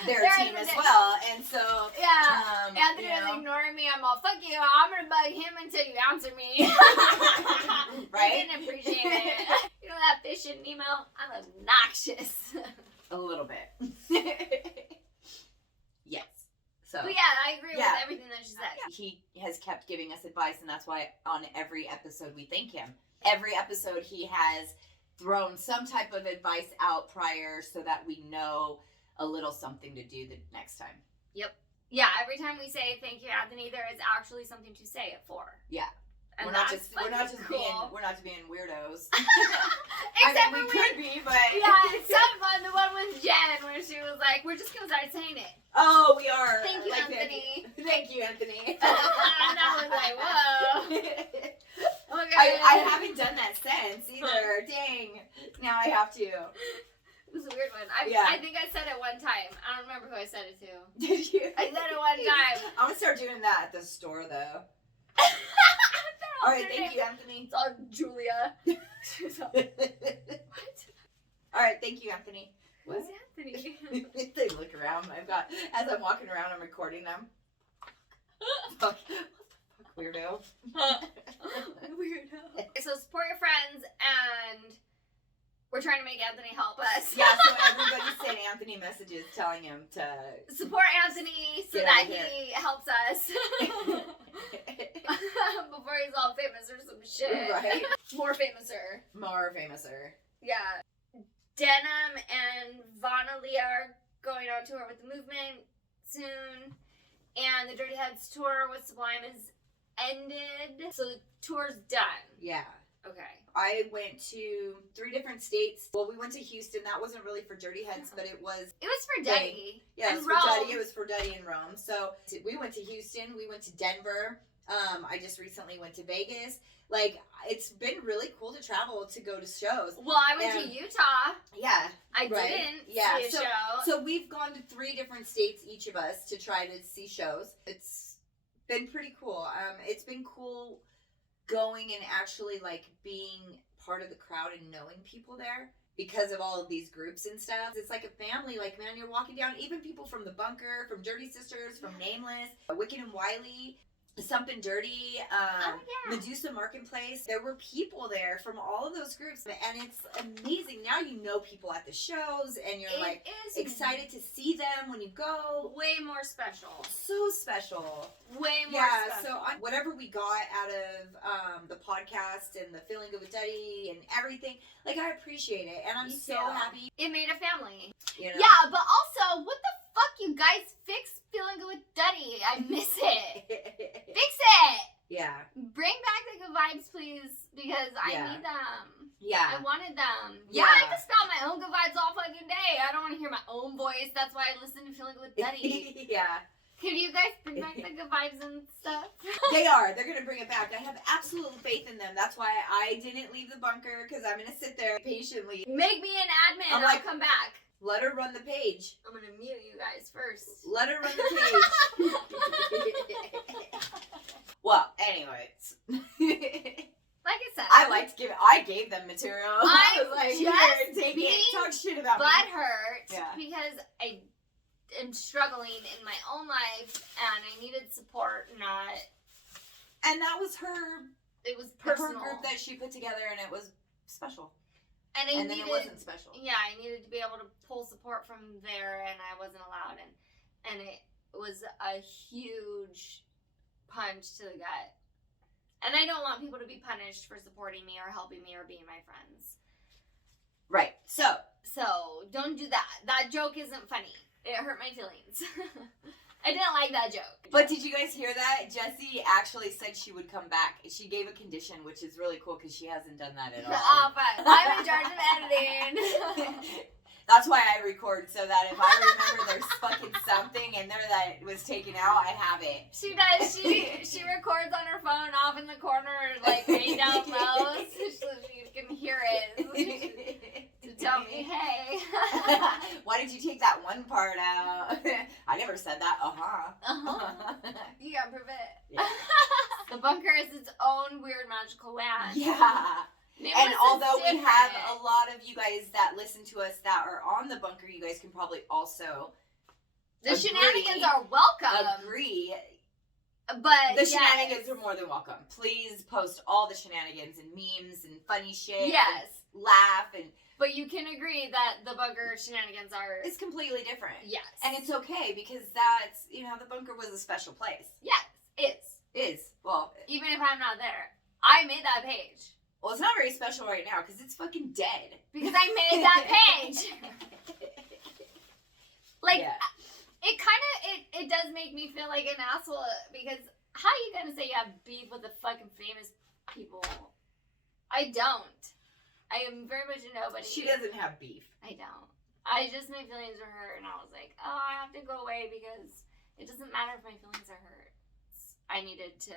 they're a team as well. And so Anthony you know, was ignoring me. I'm all, fuck you. I'm gonna bug him until you answer me. Right? I didn't appreciate it. You know that fish in Nemo? I'm obnoxious. a little bit. Yes. So. But yeah, I agree with everything that she said. He has kept giving us advice, and that's why on every episode we thank him. Every episode he has thrown some type of advice out prior so that we know a little something to do the next time. Yep. Yeah, every time we say thank you, Anthony, there is actually something to say it for. Yeah. And we're not just being weirdos. Except we for could be, but yeah, except on the one with Jen where she was like, "We're just gonna start saying it." Oh, we are. Thank you, Anthony. Thank you, Anthony. And I was like, "Whoa." Okay. I haven't done that since either. Dang. Now I have to. It was a weird one. I think I said it one time. I don't remember who I said it to. Did you? I said it one time. I'm gonna start doing that at the store though. All right, thank you, Anthony. It's all Julia. What? All right, thank you, Anthony. Who's Anthony? They look around. As I'm walking around, I'm recording them. Fuck, weirdo. Weirdo. So support your friends, and we're trying to make Anthony help us. Yeah, so everybody send Anthony messages telling him to support Anthony so that he helps us. Before he's all famous or some shit. Right. More famouser. Yeah. Denim and Vanalia are going on tour with the movement soon. And the Dirty Heads tour with Sublime is ended. So the tour's done. Yeah. Okay. I went to 3 different states. Well, we went to Houston. That wasn't really for Dirty Heads, but it was... It was for Duddy. Yeah, and it was Rome. for Duddy. It was for Duddy and Rome. So we went to Houston. We went to Denver. I just recently went to Vegas. Like, it's been really cool to travel to go to shows. Well, I went to Utah. Yeah. I didn't see a show. So we've gone to 3 different states, each of us, to try to see shows. It's been pretty cool. It's been cool going and actually, like, being part of the crowd and knowing people there because of all of these groups and stuff. It's like a family. Like, man, you're walking down, even people from The Bunker, from Dirty Sisters, from Nameless, Wicked and Wiley, Something Dirty, Medusa Marketplace. There were people there from all of those groups, and it's amazing. Now you know people at the shows, and you're excited to see them when you go. Way more special. So special. Way more special. So whatever we got out of the podcast and the Feeling Good with Duddy and everything, like, I appreciate it, and I'm so happy. It made a family. You know? Yeah, but also, what the fuck, you guys? Fix Feeling Good with Duddy. I miss it. Fix it. Yeah. Bring back the good vibes, please, because I need them. Yeah. I wanted them. Yeah, I can spout my own good vibes all fucking day. I don't want to hear my own voice. That's why I listen to Feeling Good with Duddy. Yeah. Can you guys bring back the good vibes and stuff? They are. They're going to bring it back. I have absolute faith in them. That's why I didn't leave the bunker, because I'm going to sit there patiently. Make me an admin and I'll come back. Let her run the page. I'm going to mute you guys first. Let her run the page. Well, anyways. Like I said, I gave them material. I was like, just take it, talk shit about me. butthurt because I am struggling in my own life and I needed support, And that was her. It was personal. Her group that she put together, and it was special. And then it wasn't special. Yeah, I needed to be able to pull support from there, and I wasn't allowed. And it was a huge punch to the gut. And I don't want people to be punished for supporting me or helping me or being my friends. Right. So don't do that. That joke isn't funny. It hurt my feelings. I didn't like that joke. But did you guys hear that? Jessie actually said she would come back. She gave a condition, which is really cool because she hasn't done that at all. Oh, but I'm in charge of editing. That's why I record, so that if I remember there's fucking something in there that was taken out, I have it. She does. She records on her phone off in the corner, like way down low, so you can hear it. To tell me, hey. Why did you take that one part out? I never said that. You gotta prove it. Yeah. The bunker is its own weird magical land. Yeah. Nameless and although we different. have a lot of you guys that listen to us that are on the bunker, you guys can probably also shenanigans are welcome. Agree. But the shenanigans are more than welcome. Please post all the shenanigans and memes and funny shit. Yes. And laugh and But you can agree that the bunker shenanigans are... It's completely different. Yes. And it's okay because that's, you know, the bunker was a special place. Yes, Is. Well. Even if I'm not there. I made that page. Well, it's not very special right now because it's fucking dead. Because I made that page. Like, yeah. it kind of, it does make me feel like an asshole because how are you going to say you have beef with the fucking famous people? I don't. I am very much a nobody. She doesn't have beef. I don't. I just, my feelings are hurt, and I was like, oh, I have to go away because it doesn't matter if my feelings are hurt. I needed to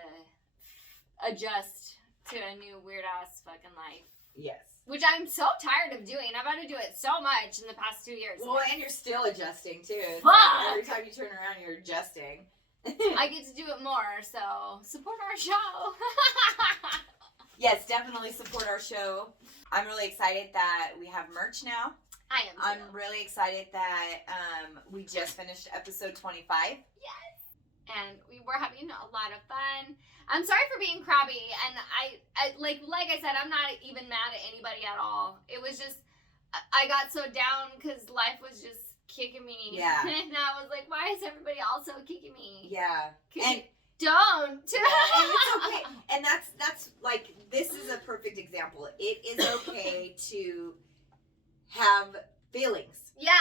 adjust to a new weird-ass fucking life. Yes. Which I'm so tired of doing. I've had to do it so much in the past 2 years. Well, and you're still adjusting, too. It's Fuck! like every time you turn around, you're adjusting. I get to do it more, so support our show. Yes, definitely support our show. I'm really excited that we have merch now. I am too. I'm really excited that we just finished episode 25. Yes. And we were having a lot of fun. I'm sorry for being crabby, and I like I said, I'm not even mad at anybody at all. It was just, I got so down because life was just kicking me. Yeah. And I was like, why is everybody also kicking me? Yeah. And don't. yeah, and it's okay. And that's like, this is a perfect example. It is okay to have feelings. Yeah.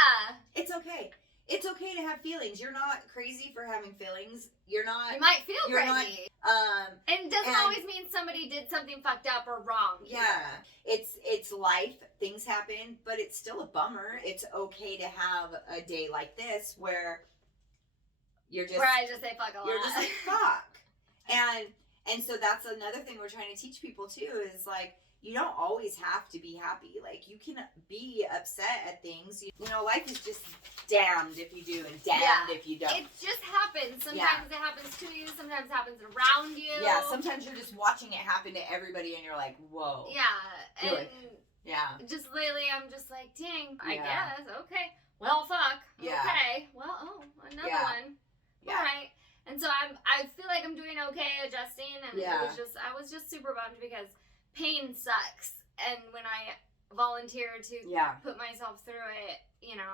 It's okay. It's okay to have feelings. You're not crazy for having feelings. You're not. You might feel you're crazy. And it doesn't always mean somebody did something fucked up or wrong. Yeah. It's life. Things happen, but it's still a bummer. It's okay to have a day like this where you're just. Where I just say fuck a lot. You're just like, fuck. And so that's another thing we're trying to teach people too, is like, you don't always have to be happy. Like, you can be upset at things. You know, life is just damned if you do and damned if you don't. It just happens. Sometimes it happens to you. Sometimes it happens around you. Yeah, sometimes you're just watching it happen to everybody and you're like, whoa. Yeah. You're And like, yeah. just lately I'm just like, dang, I Yeah. guess. Okay. Well, fuck. Yeah. Okay. Well, another one. Yeah. All right. And so I feel like I'm doing okay adjusting, and Yeah. I was just super bummed because pain sucks, and when I volunteered to put myself through it, you know,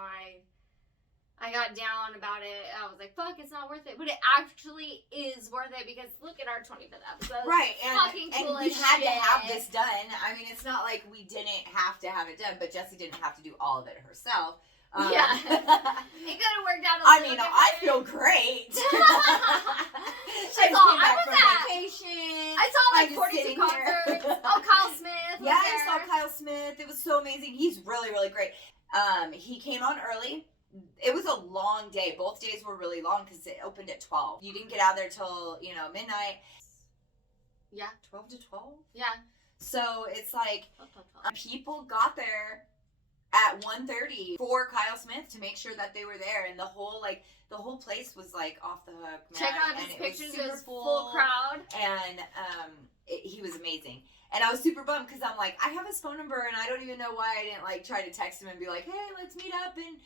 I got down about it. I was like, fuck, it's not worth it. But it actually is worth it because look at our 25th episode. Right, fucking cool and we as had to shit. have this done. I mean, it's not like we didn't have to have it done, but Jessie didn't have to do all of it herself. Yeah. It could have worked out a I little mean, bit I better. feel great. That's Came all. back I was from at. vacation. I saw like I'm just 42 sitting here. concerts. Oh, Kyle Smith was Yeah, there. I saw Kyle Smith. It was so amazing. He's really, really great. He came on early. It was a long day. Both days were really long because it opened at 12. You didn't get out there till, midnight. Yeah. 12 to 12? Yeah. So it's like people got there at 1:30 for Kyle Smith to make sure that they were there, and the whole place was like off the hook, man. Check out his And pictures. It It was was full crowd. and he was amazing. And I was super bummed because I'm like, I have his phone number, and I don't even know why I didn't like try to text him and be like, hey, let's meet up and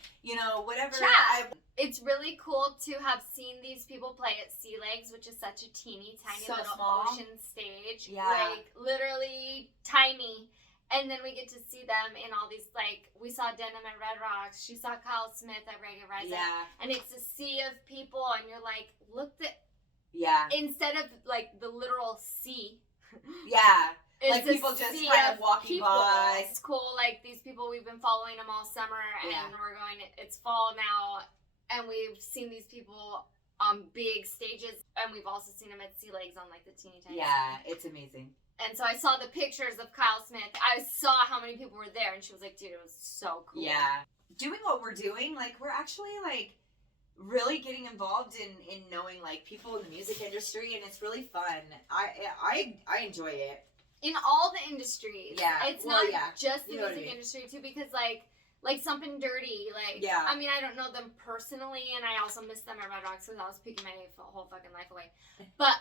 whatever. Chat. It's really cool to have seen these people play at Sea Legs, which is such a teeny tiny So little small. ocean stage. Yeah. Like literally tiny. And then we get to see them in all these, like, we saw Denim at Red Rocks. She saw Kyle Smith at Reggae Rising. Yeah. And it's a sea of people, and you're like, look at, Yeah. instead of, like, the literal sea. Yeah. It's Like a people just sea kind of walking people. by. It's cool. Like, these people, we've been following them all summer, and Yeah. we're going, it's fall now, and we've seen these people on big stages, and we've also seen them at Sea Legs on, like, the teeny tiny Yeah, it's amazing. And so I saw the pictures of Kyle Smith. I saw how many people were there, and she was like, dude, it was so cool. Yeah. Doing what we're doing, like, we're actually, like, really getting involved in knowing, like, people in the music industry, and it's really fun. I enjoy it. In all the industries. Yeah. It's Well, not yeah. just the You know what I music mean. industry, too, because, like Something Dirty, like, Yeah. I mean, I don't know them personally, and I also miss them at Red Rocks because I was picking my whole fucking life away. But,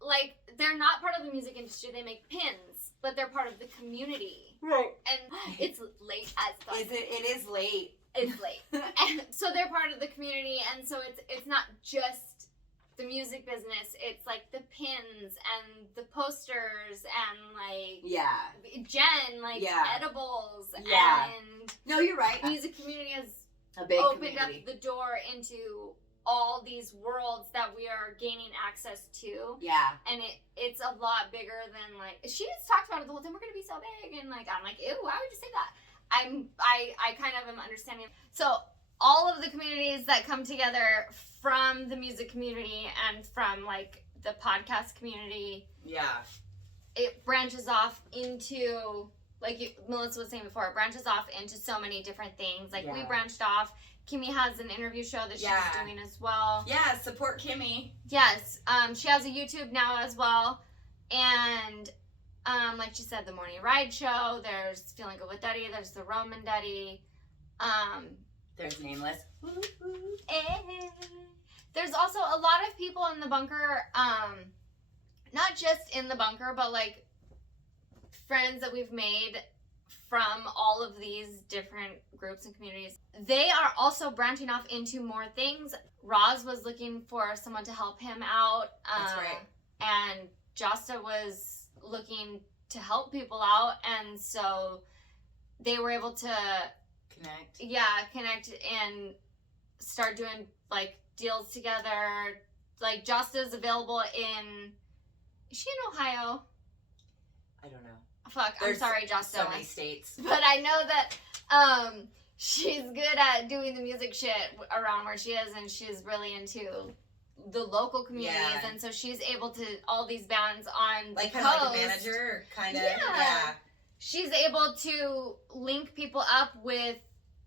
like, they're not part of the music industry. They make pins, but they're part of the community. Right. And it's late as fuck. It is late. It's late. And so they're part of the community, and so it's not just the music business, it's like the pins and the posters and like Jen, like edibles and no, you're right. Music community has a big opened community. up the door into all these worlds that we are gaining access to. Yeah. And it's a lot bigger than like she just talked about it the whole time. We're gonna be so big, and like I'm like, ew, why would you say that? I kind of am understanding. So all of the communities that come together from the music community and from like the podcast community, it branches off into, like Melissa was saying before, it branches off into so many different things. Like we branched off. Kimmy has an interview show that she's doing as well. Yeah, support Kimmy. Yes, she has a YouTube now as well, and like she said, the morning ride show. There's Feeling Good with Daddy. There's the Roman Daddy. There's Nameless. There's also a lot of people in the bunker, not just in the bunker, but like friends that we've made from all of these different groups and communities. They are also branching off into more things. Roz was looking for someone to help him out. That's right. And Josta was looking to help people out, and so they were able to connect and start doing like deals together. Like Josta is available in, is she in Ohio? I don't know. Fuck, There's I'm sorry, Josta. So many states. But I know that she's good at doing the music shit around where she is, and she's really into the local communities, and so she's able to, all these bands on like the kind coast, of like a manager, kind of. Yeah. She's able to link people up with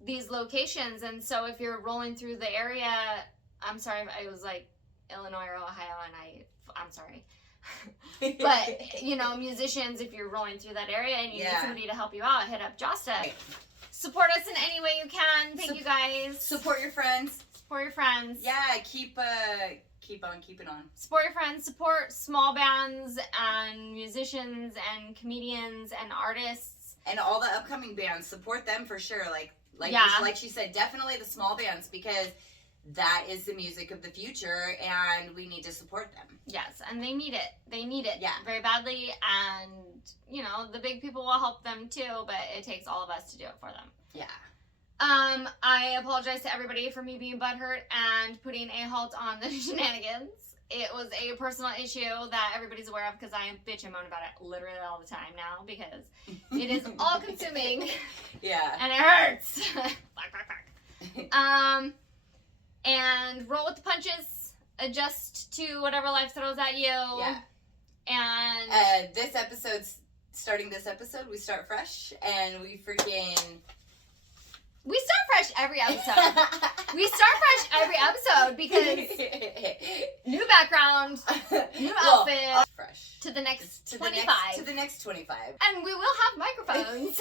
these locations, and so if you're rolling through the area, I'm sorry, I was like Illinois or Ohio, and I'm sorry. But, you know, musicians, if you're rolling through that area and you need somebody to help you out, hit up Josta. Right. Support us in any way you can. Thank you guys. Support your friends. Support your friends. Yeah, keep on keeping on. Support your friends. Support small bands and musicians and comedians and artists. And all the upcoming bands. Support them for sure. Like she said, definitely the small bands, because that is the music of the future, and we need to support them. Yes, and they need it. They need it very badly, and, you know, the big people will help them too, but it takes all of us to do it for them. Yeah. I apologize to everybody for me being butthurt and putting a halt on the shenanigans. It was a personal issue that everybody's aware of, because I bitch and moan about it literally all the time now, because it is all consuming. Yeah. And it hurts. And roll with the punches, adjust to whatever life throws at you. Yeah. And starting this episode, we start fresh, and we start fresh every episode. We start fresh every episode because new background, new outfit, fresh to the next 25. To the next 25. And we will have microphones.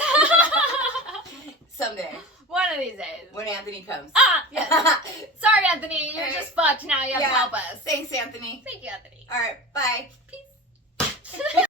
Someday. One of these days. When Anthony comes. Yes. Sorry, Anthony. You're just fucked now. You have to help us. Thanks, Anthony. Thank you, Anthony. All right. Bye. Peace.